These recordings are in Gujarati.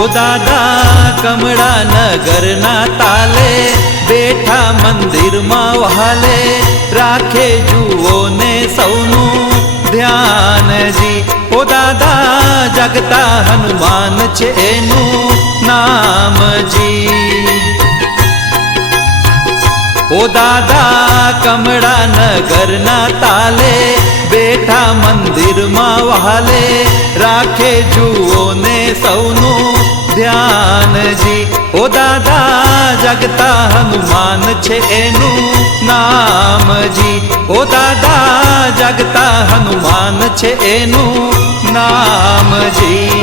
ઓ દાદા કમળા નગરના તાલે બેઠા મંદિરમાં વહાલે રાખે જુઓ ને સૌનું ધ્યાનજી ઓ દાદા જગતા હનુમાન છે એનું નામજી ઓ દાદા કમળા નગરના તાલે બેઠા મંદિરમાં વહાલે રાખે જુઓ ને સૌનું ધ્યાનજી ઓ દાદા જગતા હનુમાન છે એનું નામજી ઓ દાદા જગતા હનુમાન છે એનું નામજી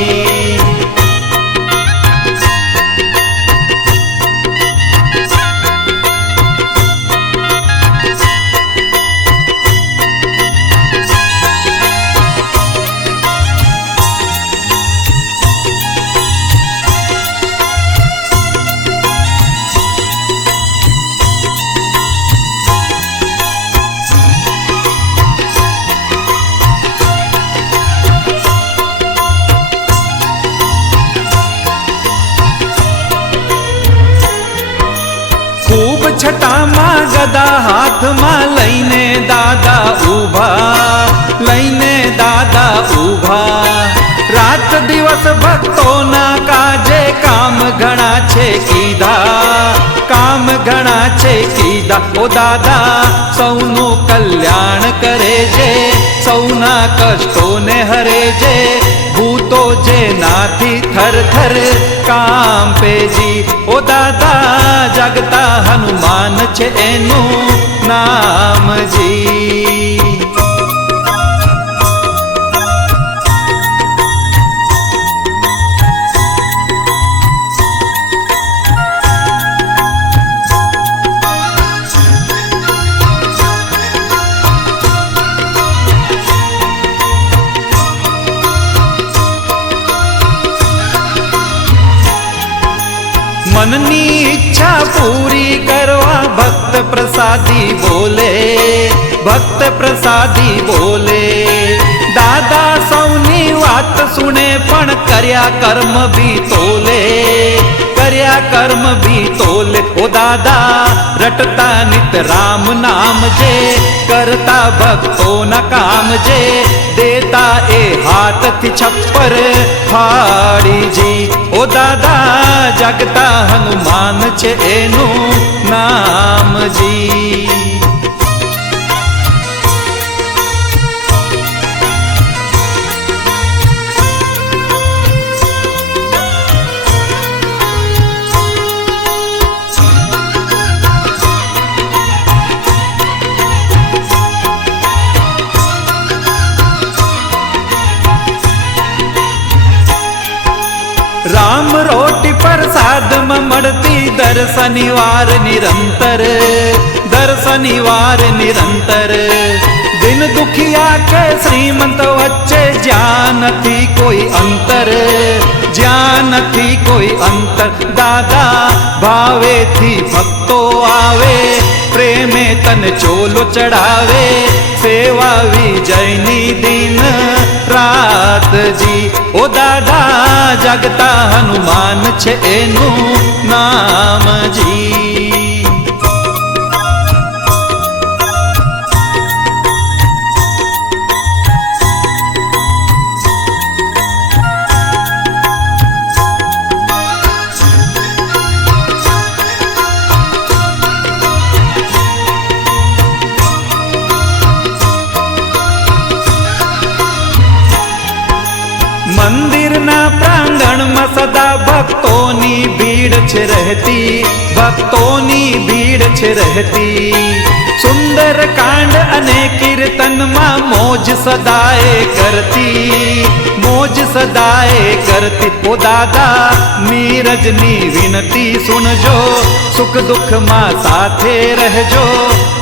खूब छटाમાં ગદા હાથમાં લઈને દાદા ઊભા લઈને દાદા ઊભા રાત દિવસ ભક્તોના કાજે કામ ઘણા છે કીધા કામ ઘણા છે કીધા ઓ દાદા સૌનું કલ્યાણ કરે છે સૌના કષ્ટોને હરે છે ભૂતો જે નાથી થર થર કાંપેજી ઓ દાદા જગતા હનુમાન છે એનું નામજી मननी इच्छा पूरी करवा भक्त प्रसादी बोले भक्त प्रसादी बोले दादा सौनी વાત सुने पण કર્યા કર્મ भी तोले કર્યા કર્મ भी तोले ओ दादा रटता नित राम नाम जे करता भक्तो न काम जे देता ए हाथ थी छप्पर फाड़ी जी ओ दादा जगता हनुमान छे एનું નામજી राम रोटी प्रसाद में मड़ती दर शनिवार निरंतर दर शनिवार निरंतर दिन दुखिया के श्रीमंत वच्चे ज्ञान थी कोई अंतर ज्ञान थी कोई अंतर दादा भावे थी भक्तो आवे प्रेमे तन चोलो चढ़ावे सेवा विजयनी दिन रात जी ओ दादा जगता हनुमान छे एનું નામજી મંદિરના પ્રાંગણમાં સદા ભક્તોની ભીડ છે રહેતી ભક્તોની ભીડ છે રહેતી સુંદર કાંડ અને કીર્તનમાં મોજ સદાએ કરતી મોજ સદાએ કરતી ઓ દાદા નીરજની વિનતી સુનજો સુખ દુઃખમાં સાથે રહેજો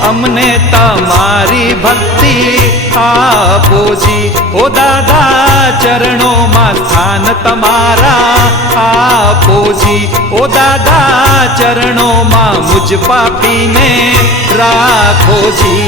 અમને તમારી ભક્તિ આપોજી ઓ દાદા ચરણોમાં સ્થાન તમારા આપોજી ઓ દાદા ચરણોમાં મુજ પાપીને રાખોજી